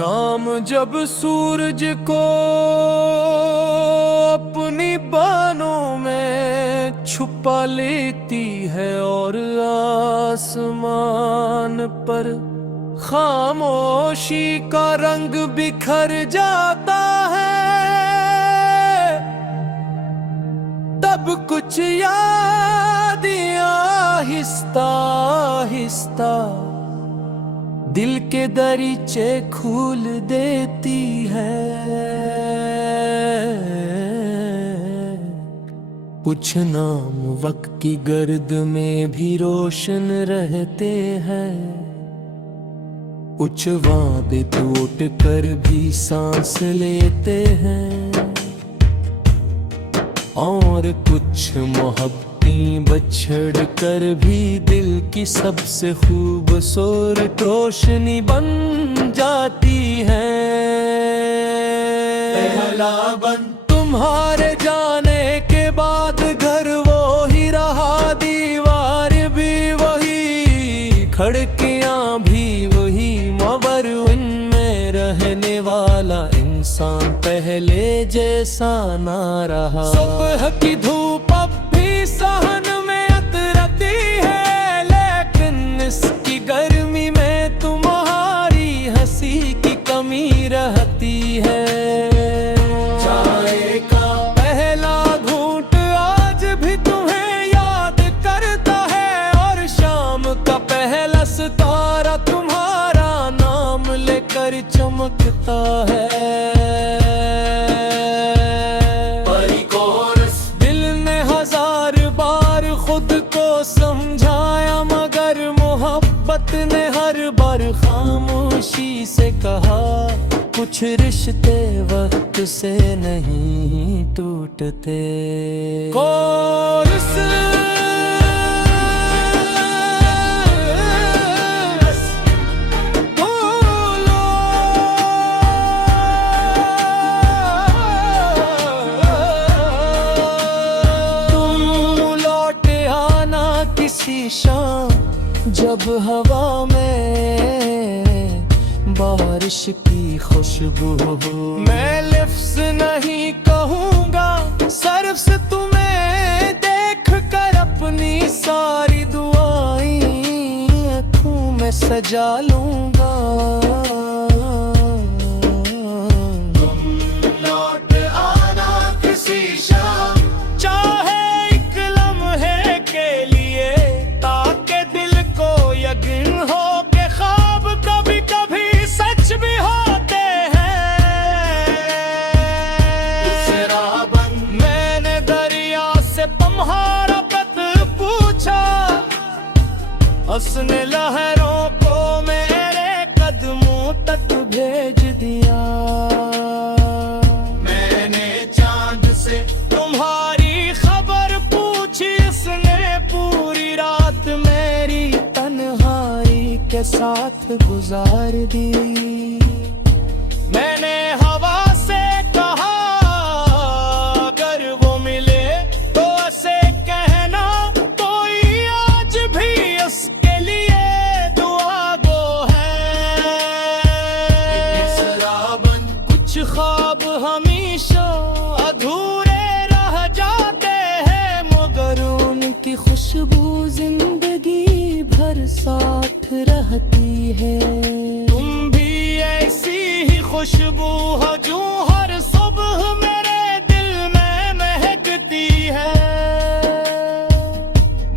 शाम जब सूरज को अपनी बाहों में छुपा लेती है और आसमान पर खामोशी का रंग बिखर जाता है, तब कुछ यादें आहिस्ता आहिस्ता दिल के दरीचे खोल देती है। कुछ नाम वक्त की गर्द में भी रोशन रहते हैं, कुछ वादे टूट कर भी सांस लेते हैं, और कुछ मोहब्बतें बछड़ कर भी दिल की सबसे खूबसूरत रोशनी बन जाती है। पहला बन तुम्हारे जाने के बाद घर वो ही रहा, दीवार भी वही, खिड़कियां भी वही, मगर उनमें रहने वाला इंसान पहले जैसा ना रहा। सुबह की धूप अब भी सहन में अतरती है, लेकिन इसकी गर्मी में तुम्हारी हंसी की कमी रहती है। चाय का पहला घूंट आज भी तुम्हें याद करता है, और शाम का पहला सितारा तुम्हारा नाम लेकर चमकता है। समझाया मगर मोहब्बत ने हर बार खामोशी से कहा, कुछ रिश्ते वक्त से नहीं टूटते। कोरस शाम जब हवा में बारिश की खुशबू हो, मैं लफ्ज़ नहीं कहूँगा, सिर्फ से तुम्हें देख कर अपनी सारी दुआएं आँखों में सजा लूँगा। उसने लहरों को मेरे कदमों तक भेज दिया, मैंने चांद से तुम्हारी खबर पूछी, उसने पूरी रात मेरी तन्हाई के साथ गुजार दी। मैंने हवा से कहा अगर वो मिले तो उसे कहना, कोई आज भी उसके लिए दुआ गो है। कुछ ख्वाब हमेशा अधूरे रह जाते हैं, मगर उनकी खुशबू जिंदगी भर साथ रहती है। तुम भी ऐसी ही खुशबू हो जो हर सुबह मेरे दिल में महकती है।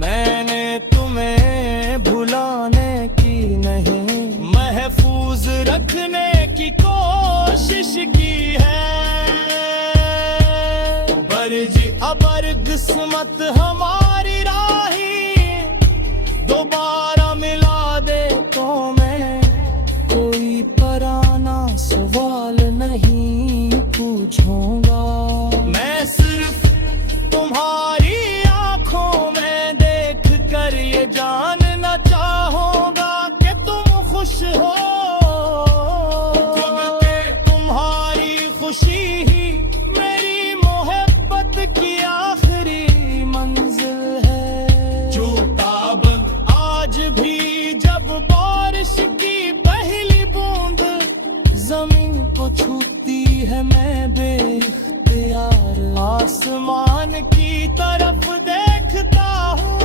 मैंने तुम्हें भुलाने की नहीं, महफूज रखने की कोशिश की है। अबर किस्मत हमारी राही दोबारा मिला दे तो मैं कोई पुराना सवाल नहीं पूछूंगा। मैं सिर्फ तुम्हारी आंखों में देख कर ये जानना चाहूंगा कि तुम खुश हो। तुम्हारी खुशी ही मेरी मोहब्बत की आखिरी मंजिल जमीन को छूती है मैं बेइख्तियार, आसमान की तरफ देखता हूँ,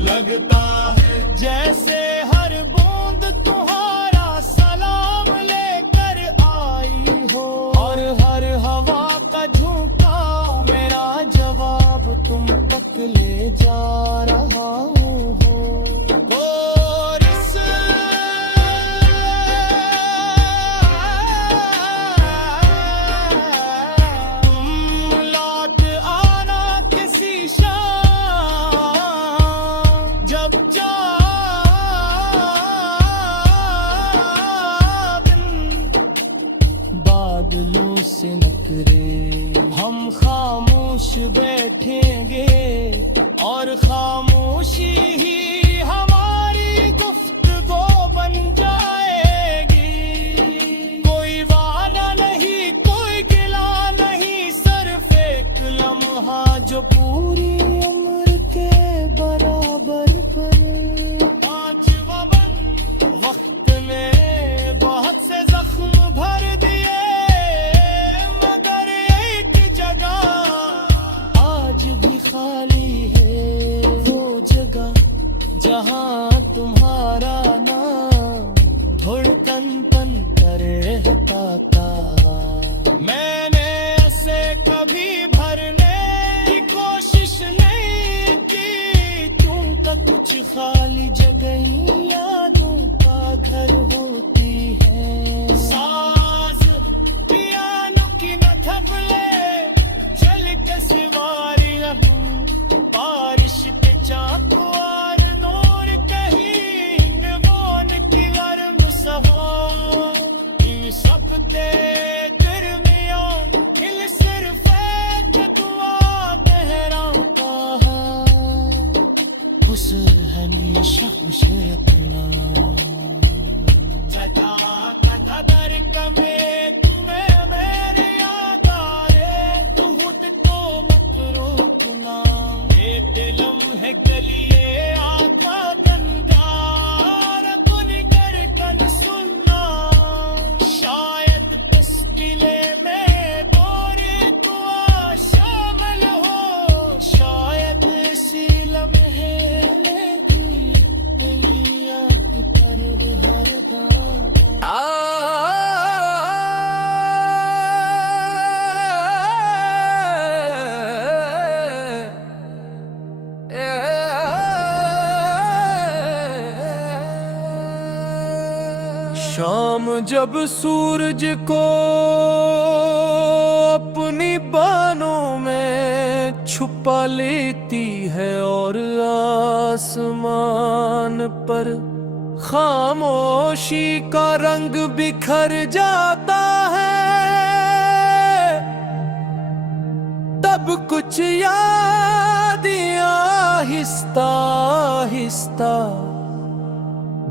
लगता है जैसे हर बूंद तुम्हारा सलाम लेकर आई हो, और हर हवा का झोंका मेरा जवाब तुम तक ले जा रहा हूँ। बादलों से नकरे हम खामोश बैठेंगे और खामोशी ही हमारी गुफ्तगू बन जाएगी। कोई वादा नहीं, कोई गिला नहीं, सिर्फ एक लम्हा जो पूरी उम्र के बराबर पड़े। पांचवा बंद वक्त ने बहुत से जख्म भर दिए, मगर एक जगह आज भी खाली है, वो जगह जहां तुम्हारा नाम धड़कन बन कर रहता था। मैंने ऐसे कभी भरने की कोशिश नहीं की, क्योंकि कुछ खाली जगह यादों का घर होती है। साज पियानो की न थपले चल के सिवारी रहूं, बारिश के चाकुआर नूर कहीं नवान की गर्म सहो, इन सब के दरमियां खिल सिर्फ एक दुआ बहराओं का, उस हमेशा खुश रखना। कथा दर कमे तुम्हें मेरे याद आ रे, तू उठ तो मत रोकना, एक लम्हे के लिए आका कंगार कुन कर कन सुनना। शायद तस्किले में बोरे दुआ शामिल हो, शायद इसी लम्हे शाम जब सूरज को अपनी बानों में छुपा लेती है और आसमान पर खामोशी का रंग बिखर जाता है, तब कुछ यादें आहिस्ता आहिस्ता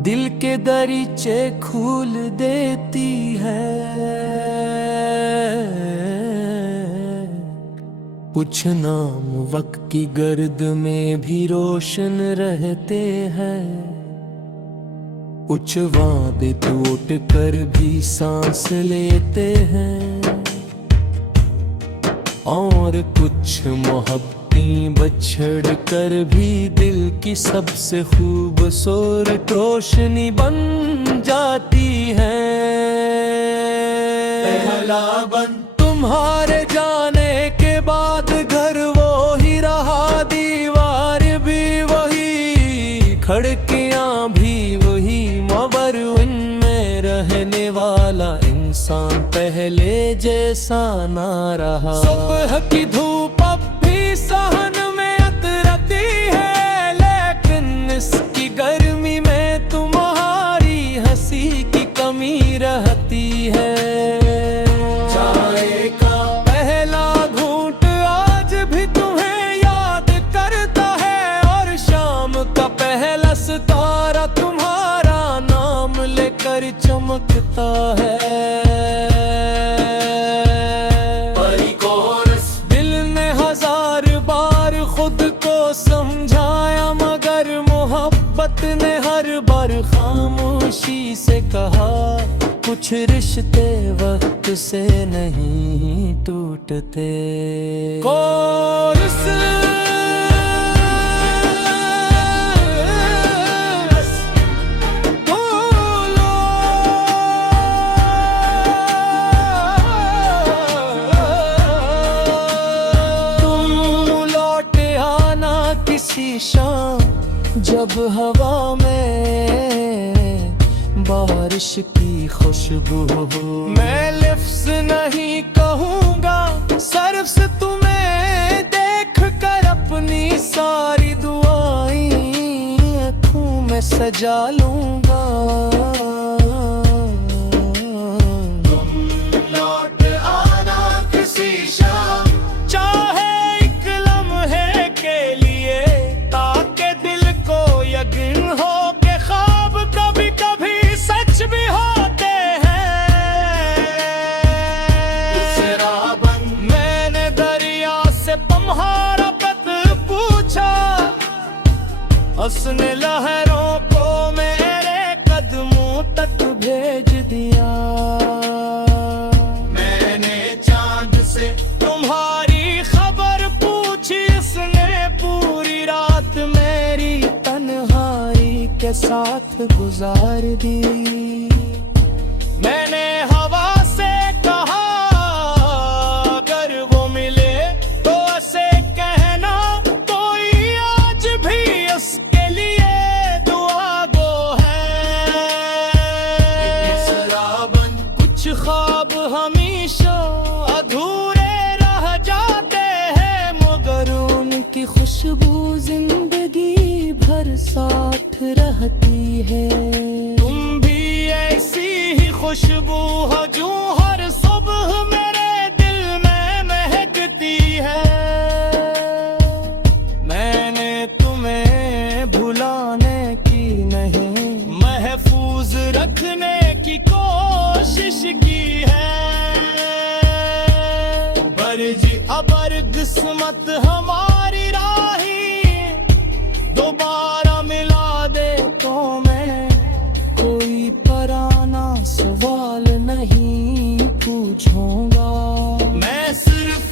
दिल के दरीचे खोल देती है। कुछ नाम वक्त की गर्द में भी रोशन रहते हैं, कुछ वादे टूट कर भी सांस लेते हैं, और कुछ मोहब्बतें बछड़ कर भी दिल की सबसे खूबसूरत रोशनी बन जाती है। पहला बंद तुम्हारे जाने के बाद घर वो ही रहा, दीवार भी वही, खिड़कियां भी वही, मगर उनमें रहने वाला इंसान पहले जैसा ना रहा। सुबह की धूप अब भी सहन में अतरती है, लेकिन इसकी गर्मी में तुम्हारी हंसी की कमी रहती है। चाय का पहला घूंट आज भी तुम्हें याद करता है, और शाम का पहला सितारा तुम्हारा नाम लेकर चमकता है। दिल ने हजार बार खुद को समझाया, मगर मोहब्बत ने हर बार खामोशी से कहा कुछ रिश्ते वक्त से नहीं टूटते। कोरस शाम जब हवा में बारिश की खुशबू हो। मैं लिफ्ज़ नहीं कहूँगा सिर्फ से तुम्हें देख कर अपनी सारी दुआएं आँखों में सजा लूँगा। तुम लौट आना किसी शाम, चाहे एक लम्हे के लिए, ताकि दिल को यकीन हो के ख्वाब कभी कभी सच भी होते हैं। मैंने दरिया से तुम्हारा पत पूछा, उसने लहरों को मेरे कदमों तक भेज दिया। मैंने चांद से तुम्हारी खबर पूछी, उसने पूरी रात मेरी तन्हाई के साथ गुजार दी। मैंने हवा से कहा अगर वो मिले तो उसे कहना कोई आज भी उसके लिए दुआ गो है। कुछ ख्वाब हमेशा अधूरे रह जाते हैं, मगर उनकी खुशबू जिंदगी भर साथ रहती है। तुम भी ऐसी ही खुशबू हो जो हर सुबह मेरे दिल में महकती है। मैंने तुम्हें भुलाने की नहीं, महफूज रखने की कोशिश की है। अबर किस्मत हमारी राही दोबारा मिला दे तो मैं कोई पराना सवाल नहीं पूछूंगा। मैं सिर्फ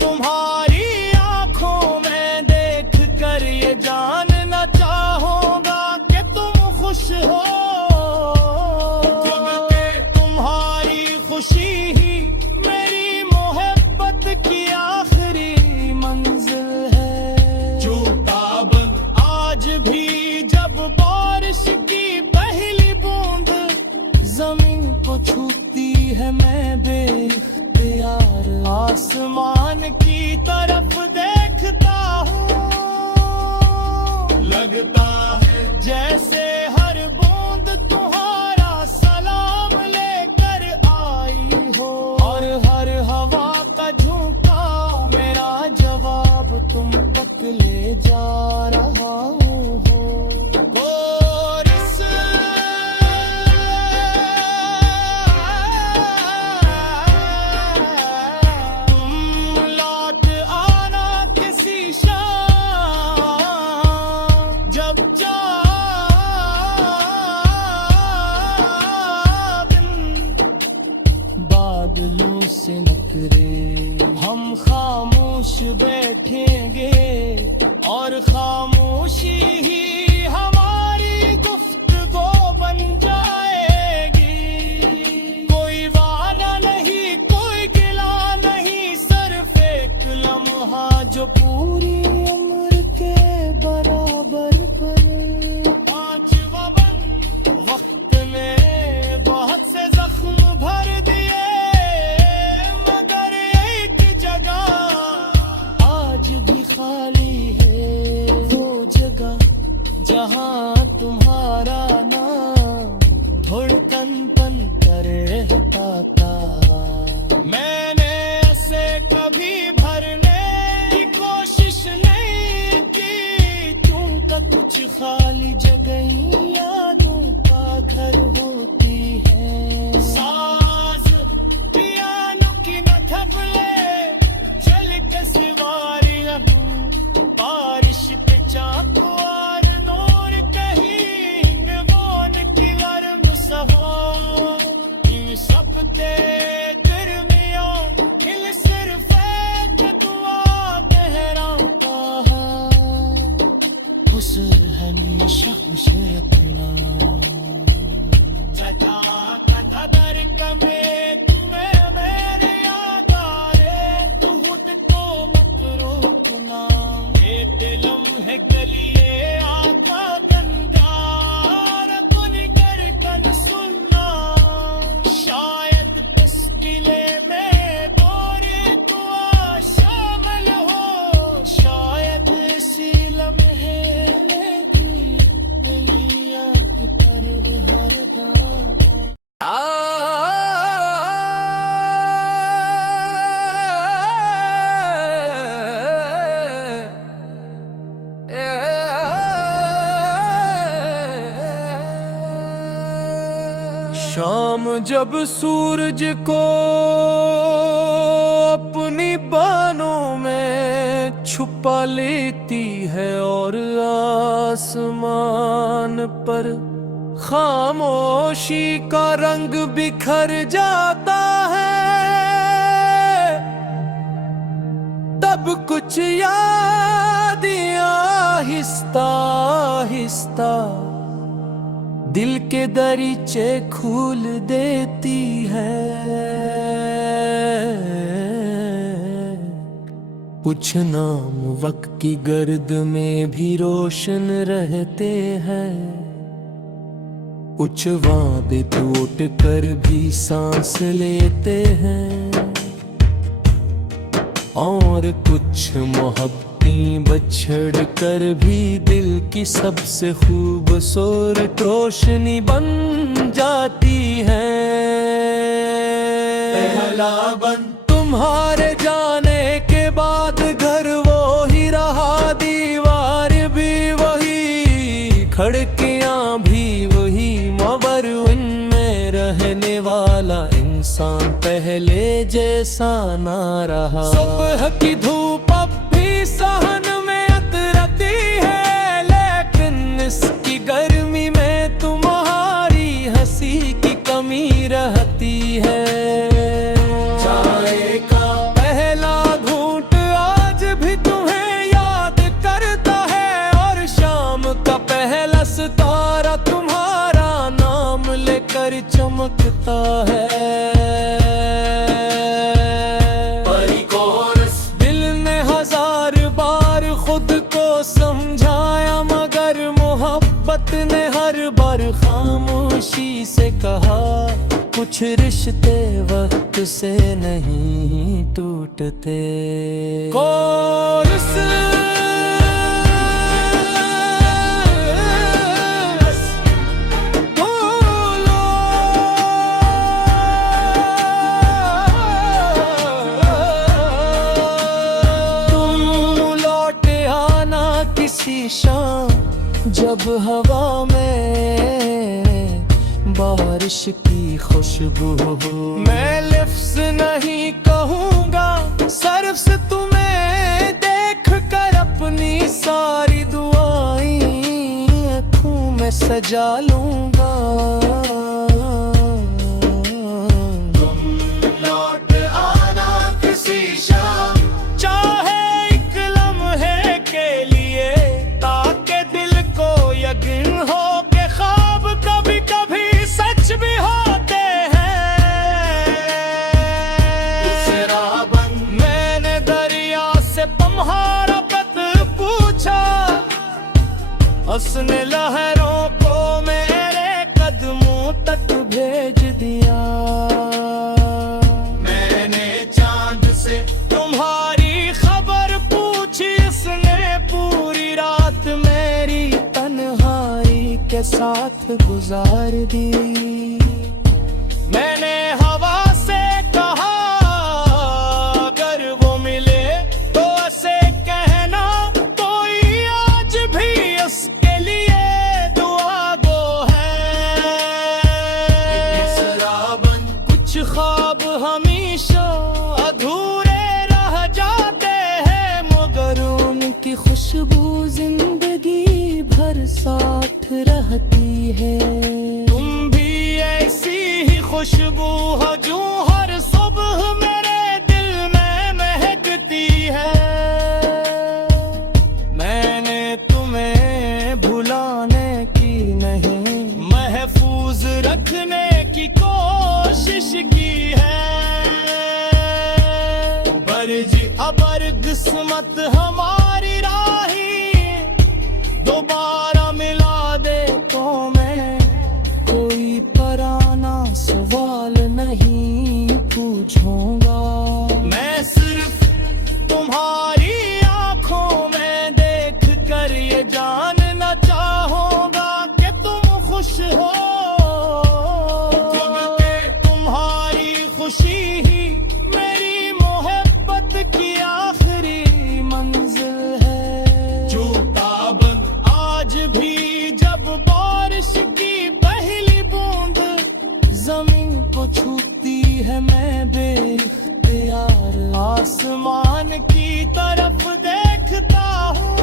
तुम्हारी आंखों में देख कर ये जानना चाहूंगा कि तुम खुश हो। तुम्हारी खुशी ही मेरी मोहब्बत की आखिरी मंजिल है। झूठा बंद आज भी जब बारिश की पहली बूंद जमीन को छूती है, मैं बेइख्तियार आसमान की तरफ देखता हूँ। लगता है जैसे हर बूंद तुम्हारा सलाम लेकर आई हो, और हर हवा का झोंका मेरा जवाब तुम तक ले जा रहा हूँ। कोरस तुम लौट आना किसी शाम जब बादलों से नकरे हम खामोश बैठेंगे, और खामोशी ही हमारी गुफ्तगू बन जाएगी। कोई वादा नहीं, कोई गिला नहीं, सिर्फ एक लम्हा जो पूरी उम्र के बराबर पड़े। पांचवा बंद वक्त में बहुत से जख्म भर दिए, मगर एक जगह आज भी खाली है, वो जगह जहां तुम्हारा नाम शरतना जटा कथादर कमे तुम्हें मेरे याद आए तू हुट को मत रोकना एक लम्हे के लिए आका गंगार कुन कर कन सुनना शायद तस्किले में गोरी दुआ शामिल हो शायद इसी लम्हे में दिलिया की तरह हर शाम जब सूरज को अपनी बानों में छुपा लेती है और आसमान पर खामोशी का रंग बिखर जाता है तब कुछ यादें आहिस्ता आहिस्ता दिल के दरीचे खोल देती है कुछ नाम वक्त की गर्द में भी रोशन रहते हैं कुछ वादे टूट कर भी सांस लेते हैं और कुछ मोहब्बतें बछड़ कर भी दिल की सबसे खूबसूरत रोशनी बन जाती है पहला बन तुम्हारे जाने के बाद घर वो ही रहा दीवार भी वही खिड़कियां भी वही मगर उनमें रहने वाला इंसान पहले जैसा ना रहा सुबह की धूप अब भी सहन में अतरती है लेकिन इसकी गर्मी में तुम्हारी हंसी की कमी रहती है चाय का पहला घूंट आज भी तुम्हें याद करता है और शाम का पहला सितारा तुम्हारा नाम लेकर चमकता है दिल ने हजार बार खुद को समझाया मगर मोहब्बत ने हर बार खामोशी से कहा कुछ रिश्ते वक्त से नहीं टूटते कोरस शाम जब हवा में बारिश की खुशबू हो मैं लफ्ज़ नहीं कहूँगा सिर्फ से तुम्हें देख कर अपनी सारी दुआएं आँखों में सजा लूँगा तुम लौट आना किसी शाम चाहे एक लम्हे के लिए ताकि दिल को यकीन हो के ख्वाब कभी कभी सच भी होते हैं मैंने दरिया से तुम्हारा पत पूछा उसने लहरों को मेरे कदमों तक भेज दिया मैंने चांद से तुम्हारी खबर पूछी उसने पूरी रात मेरी तन्हाई के साथ गुजार दी मैंने हवा से कहा अगर वो मिले तो उसे कहना कोई आज भी उसके लिए दुआ गो है कुछ ख्वाब हमेशा अधूरे रह जाते हैं मगर उनकी खुशबू जिंदगी भर साथ रहती है तुम भी ऐसी ही खुशबू हो जो हर सुबह मेरे दिल में महकती है मैंने तुम्हें भुलाने की कोशिश की है, बरजी अबर किस्मत हमारी राही, दोबारा मिला दे तो मैं कोई पराना सवाल नहीं पूछूंगा। मैं सिर्फ तुम्हारी आंखों में देख कर ये जानना चाहूंगा कि तुम खुश हो, तुम्हारी खुशी ही मेरी मोहब्बत की आखिरी मंजिल है। जूता बंद आज भी जब बारिश की पहली बूंद जमीन को छूती है, मैं बेइख्तियार आसमान की तरफ देखता हूँ।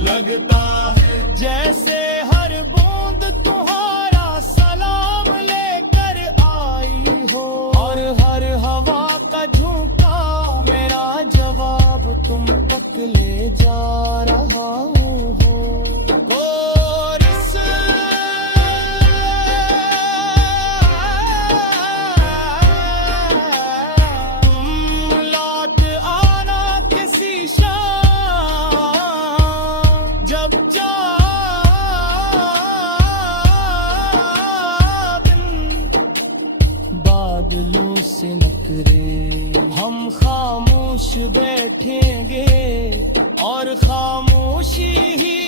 लगता है जैसे हर बूंद तुम्हारा सलाम लेकर आई हो, और हर हवा का झोंका मेरा जवाब तुम तक ले जा रहा हो। कोरस तुम लौट आना किसी शाम, जब दिन बादलों से नकरे, हम खामोश बैठेंगे और खामोशी ही